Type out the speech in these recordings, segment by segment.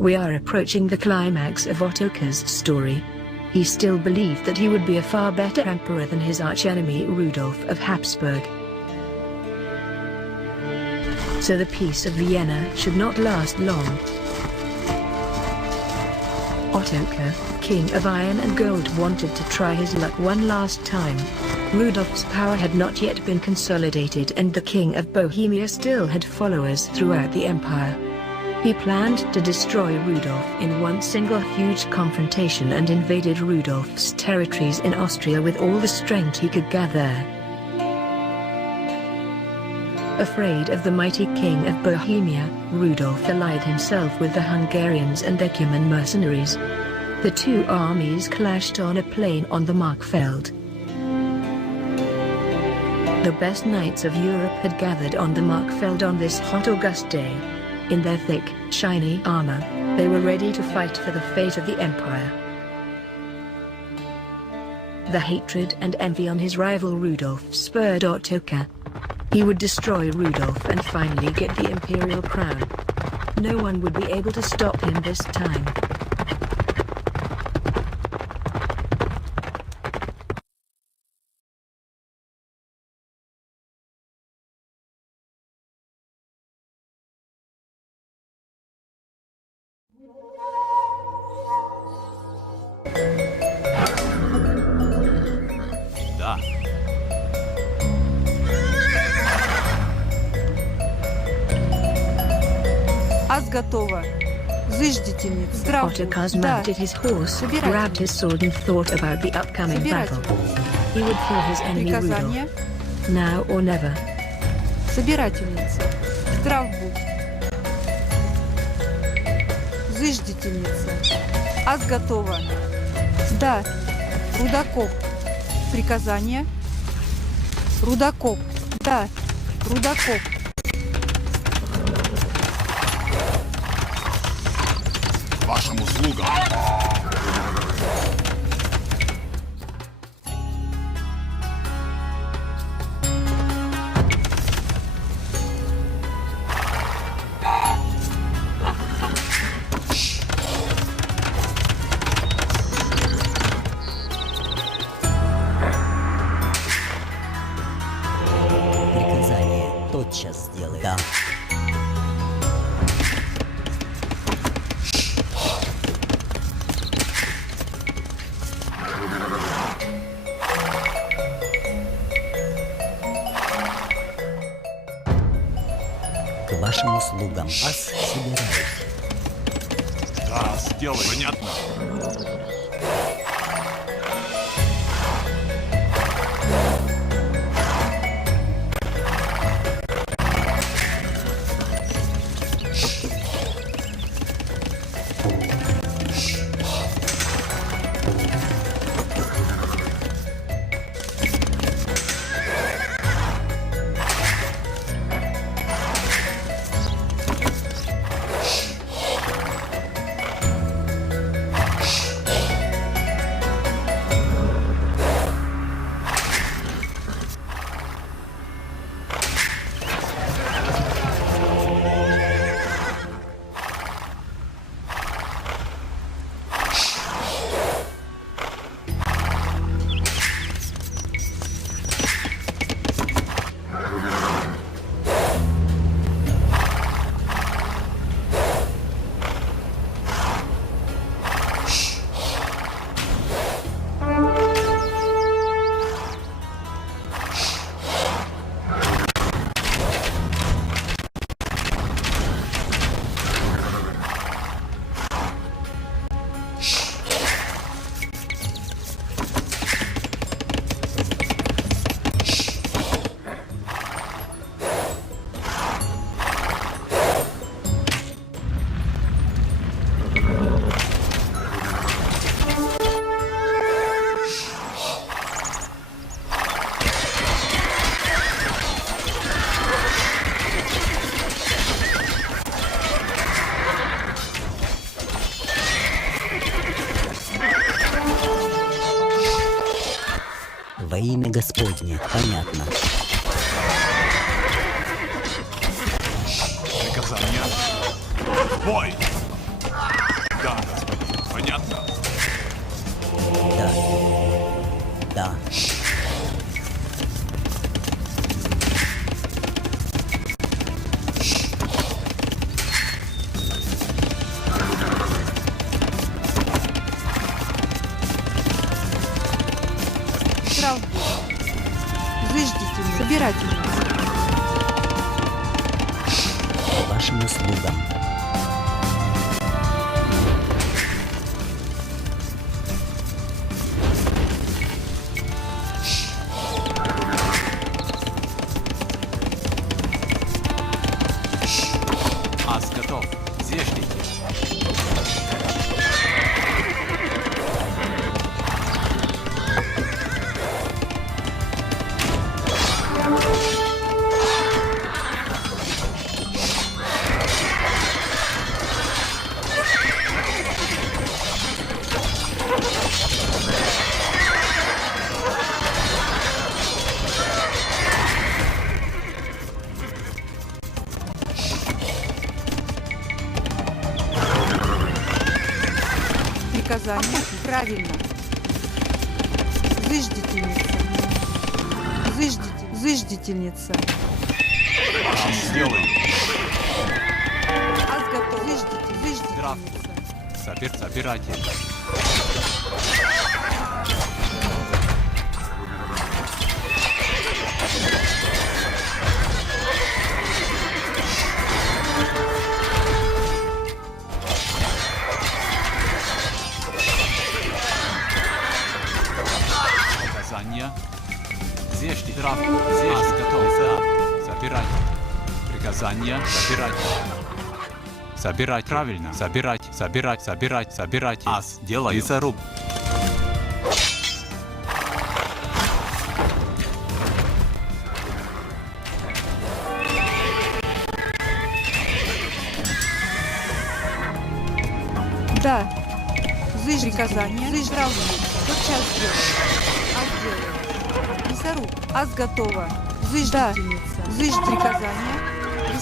We are approaching the climax of Ottakor's story. He still believed that he would be a far better emperor than his archenemy Rudolf of Habsburg. So the peace of Vienna should not last long. Ottakor, king of iron and gold, wanted to try his luck one last time. Rudolf's power had not yet been consolidated and the king of Bohemia still had followers throughout the empire. He planned to destroy Rudolf in one single huge confrontation and invaded Rudolf's territories in Austria with all the strength he could gather. Afraid of the mighty king of Bohemia, Rudolf allied himself with the Hungarians and their Cuman mercenaries. The two armies clashed on a plain on the Markfeld. The best knights of Europe had gathered on the Markfeld on this hot August day. In their thick, shiny armor, they were ready to fight for the fate of the empire. The hatred and envy on his rival Rudolf spurred Ottakor. He would destroy Rudolf and finally get the imperial crown. No one would be able to stop him this time. Да. Ас готова. Зыждительница. Здравствуй. Ottakor Да. mounted his horse, grabbed his sword and thought about the upcoming battle. He would kill his enemy Приказание. Rudolf, now or never. Собирательница. Здрав будь. Зыждительница. Ас готова. Да. Рудокоп. Приказание. Рудокоп. Да. Рудокоп. Вашим услугам. Приказание тотчас сделай. Да. К вашим услугам. Ас собираюсь. Да, сделай. Понятно. Во имя Господне. Понятно. Приказание. Бой! Да, господин. Понятно? Да. Да. Штраф будет. Заждительница. Собирательница. К вашим услугам. Ас готов. Зешните. Приказание. Правильно. Заждительница. Заждительница. Ас сделаем. Ас готов. Заждительница. Собирайте. Приказания. Зешьте. Ас готов. Собирать. Приказания. Собирать правильно. Собирать. Ас делаю. Лесоруб. Да. Приказание. Штраф будет. Тотчас сделаю. Ас делаю. Лесоруб. Ас готова. Заждительница. Приказание.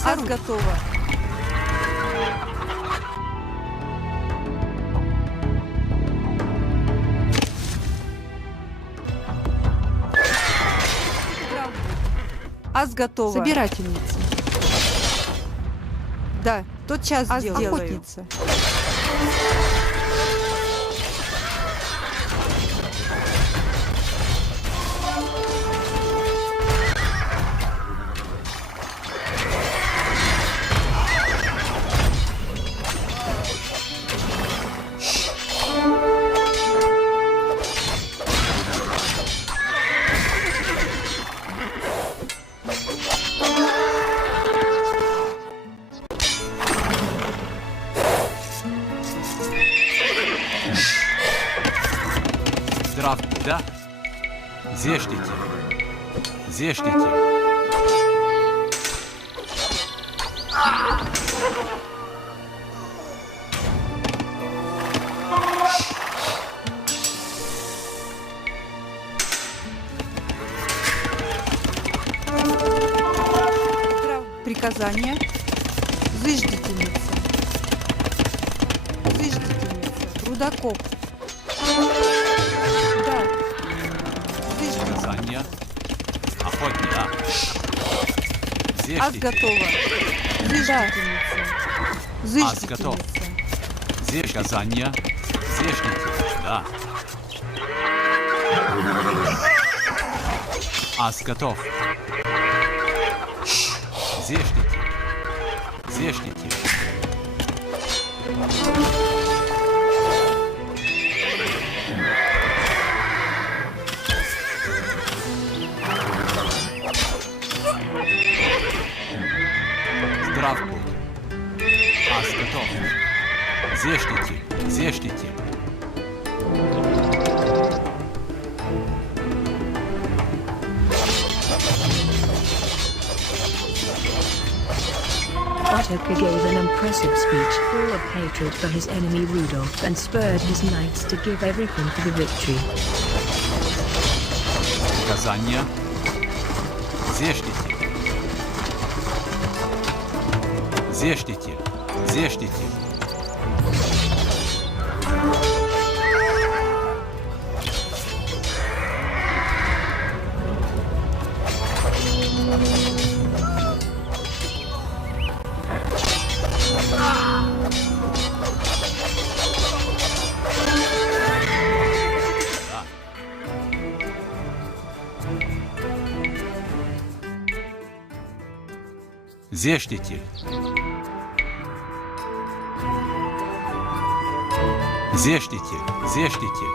Ас готова. Ас готова. Собирательница. Да, тотчас сделаю. Охотница. Да. Зешните. Приказание. Заждительница. Рудокоп. Да. Приказания. Охотник. Да. Ас готова. Заждительница. Ас готов. Приказания. Да. Ас готов. Зешните. Здрав будь. Ас готов. Зешните. Ottakor gave an impressive speech full of hatred for his enemy Rudolf and spurred his knights to give everything for the victory. Приказания. Зешните. Зештитель. Зештитель. Зештитель.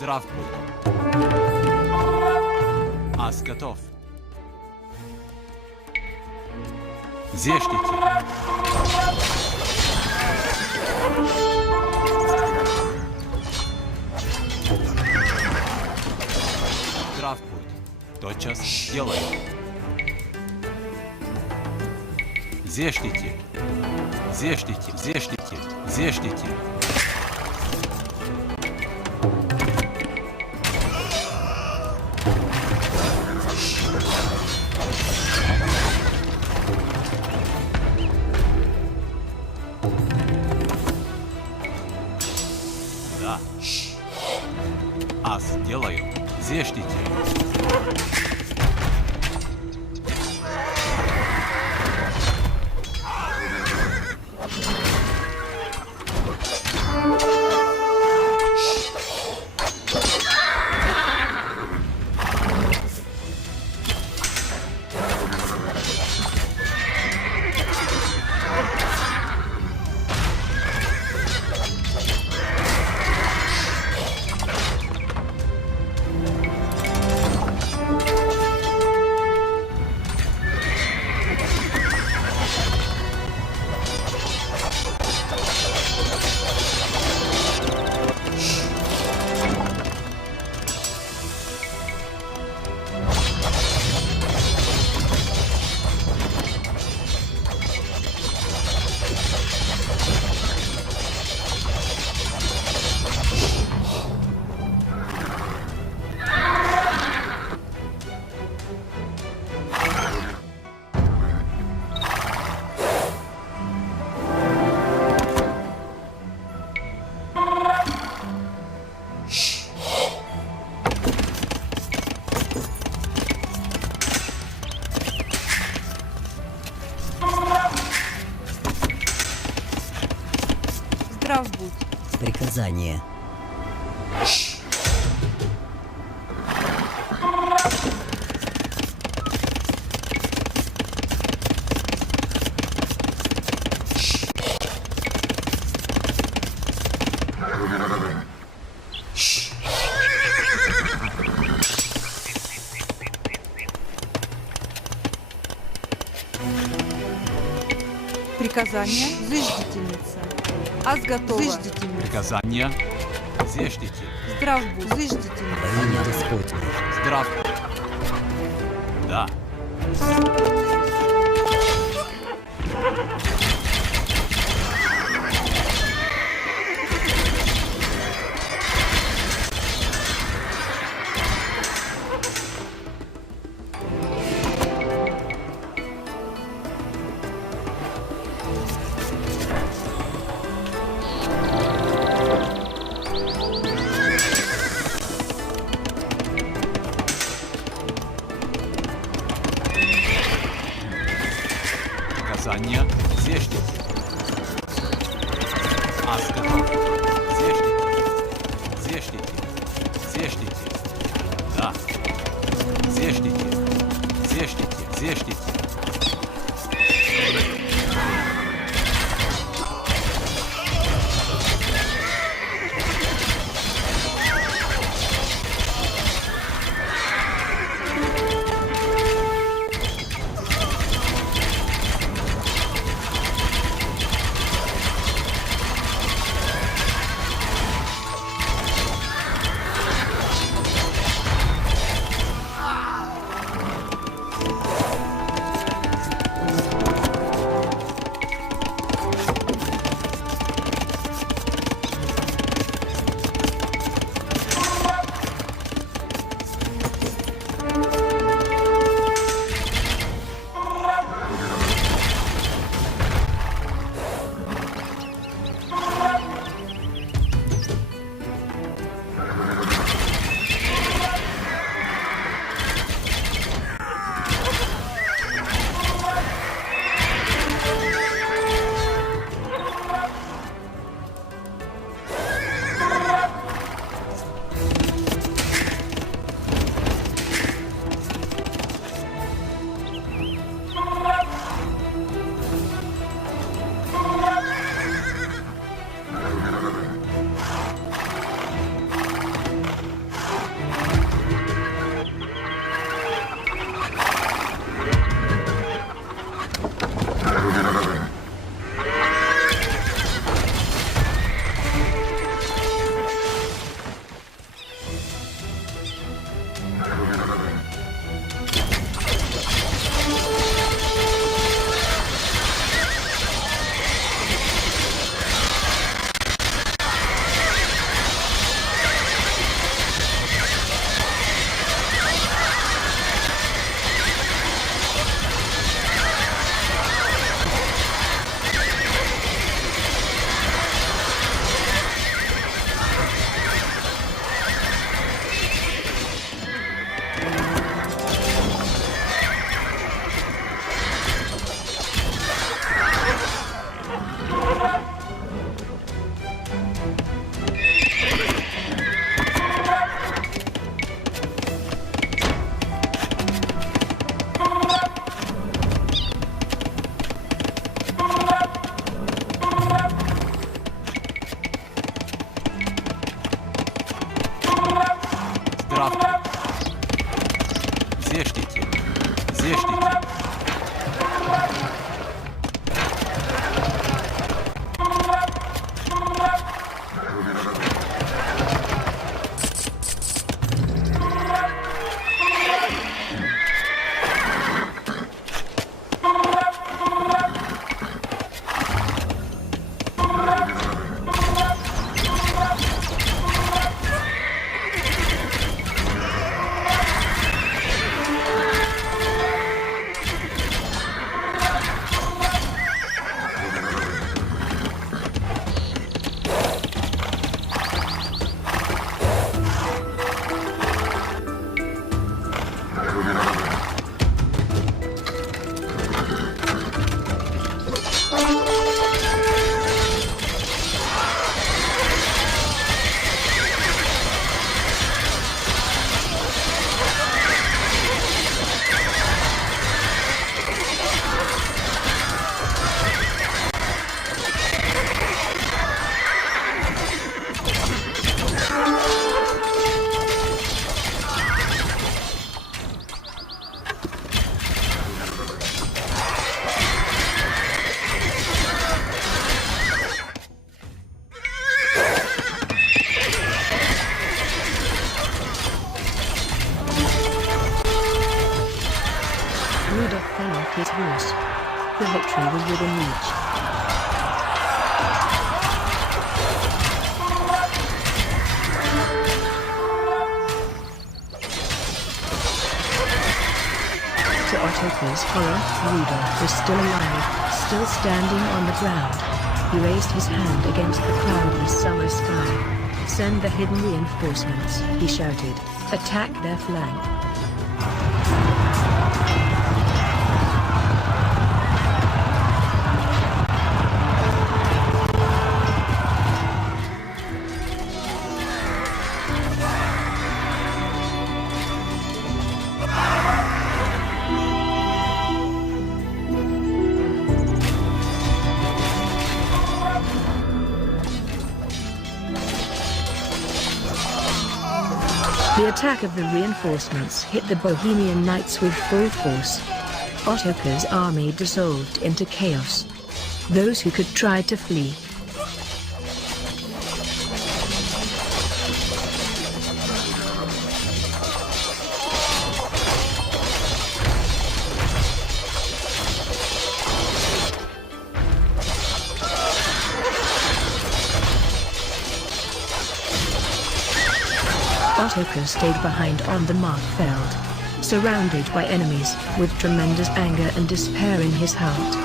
Здравствуй. Ас готов. Зештите. Здравствуй. Тотчас делаю. Зештите. Зештите. Зештите. Зештите. Да. Ас делаю. Зештите. Здрав будь. Приказание. Приказание. Зыждительница. Ас готова. Зыждительница. Приказание. Зештите. Здрав будь. Зыждительница. Во имя Господне. Здравствуй. Да. Приказание. Зештите. Ас готов. Зештите. Зештите. Зештите. Да. Зештите. Зештите. Зештите. his horse. The victory was within reach. To Ottakor's horror, Rudolph was still alive, still standing on the ground. He raised his hand against the cloudy summer sky. "Send the hidden reinforcements," he shouted. "Attack their flank." The attack of the reinforcements hit the Bohemian Knights with full force. Ottakor's army dissolved into chaos. Those who could tried to flee. Ottakor stayed behind on the Markfeld, surrounded by enemies, with tremendous anger and despair in his heart.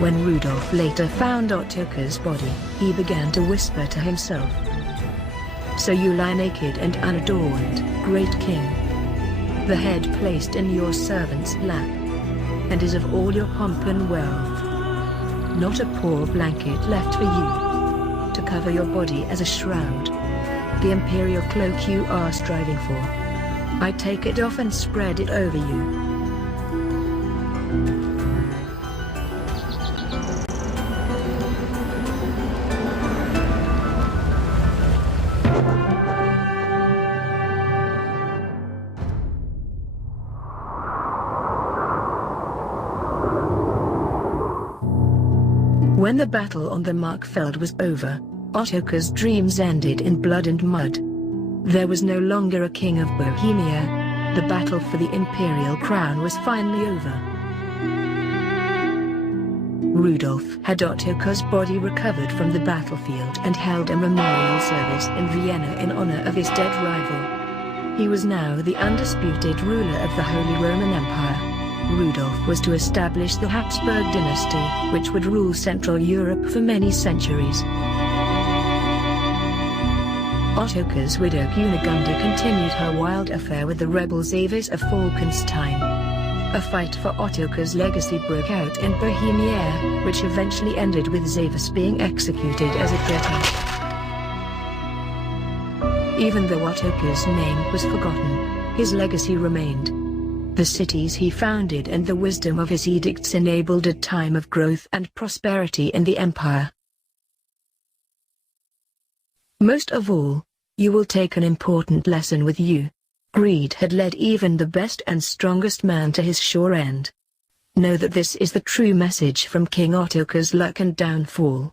When Rudolph later found Ottakor's body, he began to whisper to himself, "So you lie naked and unadorned, great king. The head placed in your servant's lap, and is of all your pomp and wealth. Not a poor blanket left for you, to cover your body as a shroud. the imperial cloak you are striving for. I take it off and spread it over you. When the battle on the Markfeld was over, Ottakor's dreams ended in blood and mud. There was no longer a king of Bohemia. The battle for the imperial crown was finally over. Rudolf had Ottakor's body recovered from the battlefield and held a memorial service in Vienna in honor of his dead rival. He was now the undisputed ruler of the Holy Roman Empire. Rudolf was to establish the Habsburg dynasty, which would rule Central Europe for many centuries. Ottakor's widow Cunegunda continued her wild affair with the rebel Zavis of Falkenstein. A fight for Ottakor's legacy broke out in Bohemia, which eventually ended with Zavis being executed as a traitor. Even though Ottokor's name was forgotten, his legacy remained. The cities he founded and the wisdom of his edicts enabled a time of growth and prosperity in the empire. Most of all, you will take an important lesson with you. Greed had led even the best and strongest man to his sure end. Know that this is the true message from King Ottakor's luck and downfall.